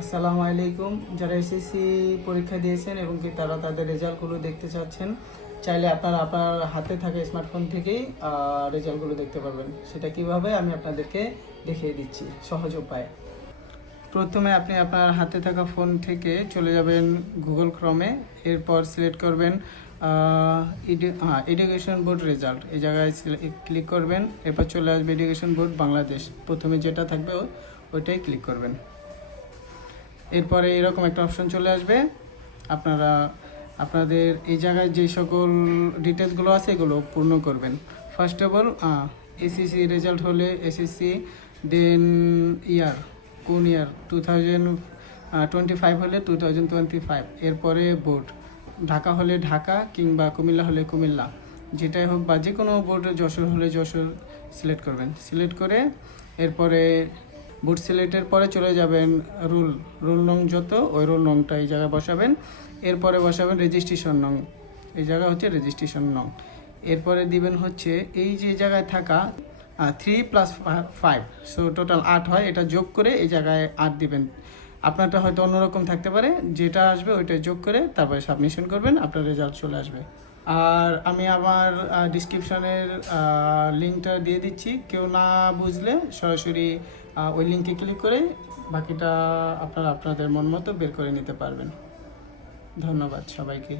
আসসালামু আলাইকুম। যারা এসএসসি পরীক্ষা দিয়েছেন এবং কি তারা তাদের রেজাল্টগুলো দেখতে চাচ্ছেন, চাইলে আপনারা আপনার হাতে থাকা স্মার্টফোন থেকেই রেজাল্টগুলো দেখতে পারবেন। সেটা কিভাবে আমি আপনাদেরকে দেখিয়ে দিচ্ছি সহজ উপায়। প্রথমে আপনি আপনার হাতে থাকা ফোন থেকে চলে যাবেন গুগল ক্রমে, এরপর সিলেক্ট করবেন এডুকেশন বোর্ড রেজাল্ট। এই জায়গায় ক্লিক করবেন, এরপর চলে আসবে এডুকেশন বোর্ড বাংলাদেশ। প্রথমে যেটা থাকবে ওইটাই ক্লিক করবেন। এরপরে এরকম একটা অপশন চলে আসবে। আপনারা আপনাদের এই জায়গায় যে সকল ডিটেলসগুলো আছে এগুলো পূর্ণ করবেন। First of all SSC result হলে এসএসসি, দেন ইয়ার, কোন ইয়ার 2025 হলে 2025, এরপরে বোর্ড, ঢাকা হলে ঢাকা কিংবা কুমিল্লা হলে কুমিল্লা, যেটাই হোক, বা যে কোনো বোর্ডে, যশোর হলে যশোর সিলেক্ট করবেন। সিলেক্ট করে এরপরে বোর্ড সিলেক্টের পরে চলে যাবেন রোল নং যত, ওই রোল নংটা এই জায়গায় বসাবেন। এরপরে বসাবেন রেজিস্ট্রেশন নং, এই জায়গা হচ্ছে রেজিস্ট্রেশন নং। এরপরে দিবেন হচ্ছে এই যে জায়গায় থাকা 3 + 5, সো টোটাল 8 হয়, এটা যোগ করে এই জায়গায় 8 দিবেন। আপনারটা হয়তো অন্যরকম থাকতে পারে, যেটা আসবে ওইটা যোগ করে তারপরে সাবমিশন করবেন, আপনার রেজাল্ট চলে আসবে। আর আমি আমার ডিসক্রিপশনের লিঙ্কটা দিয়ে দিচ্ছি, কেউ না বুঝলে সরাসরি ওই লিঙ্কে ক্লিক করে বাকিটা আপনারা আপনাদের মন মতো বের করে নিতে পারবেন। ধন্যবাদ সবাইকে।